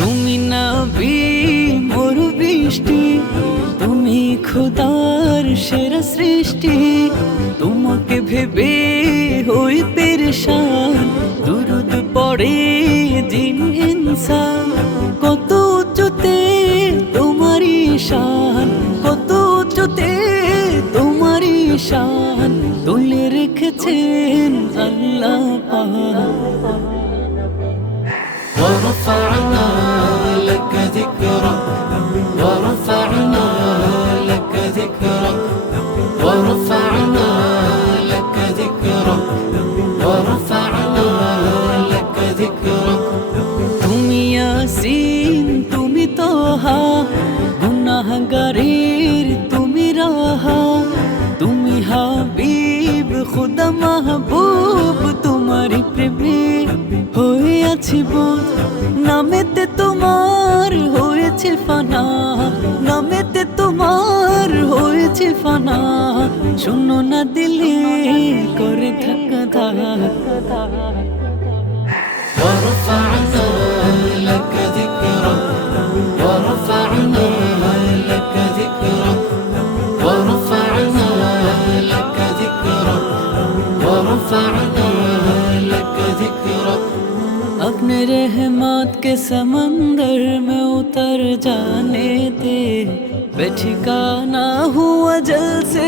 তুমি নবী মোর বৃষ্টি, তুমি খোদার সেরা সৃষ্টি। তোমাকে ভেবে হই পেরেশান, দুরুদ পড়ে জিন ইনসান। কত উঁচুতে তোমারই শান, কত উঁচুতে তোমারই শান। তুলে রেখেছেন আল্লাহ পাক। ورفعنا لك ذكرك ورفعنا لك ذكرك তুমি ইয়াসিন তুমি তোহা গুনাহগারের তুমি রাহা তুমি হাবিব খুদা মাহবুব তোমার প্রেমে হয়ে আছি বোধ নামেতে তোমার হয়েছে ফানা নামেতে তোমার হয়েছে ফানা শোনো না দিলে করে ধাক্কা ধাক্কা ورفعنا لك ذكرك ورفعنا لك ذكرك ورفعنا لك ذكرك ورفعنا لك ذكرك अपने रहमत के समंदर में उतर जाने दे बेठिकाना हुआ जल से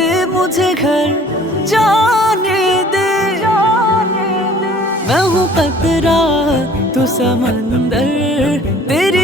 मुझे घर जाने दे। मैं हूँ कतरा तू समंदर तेरी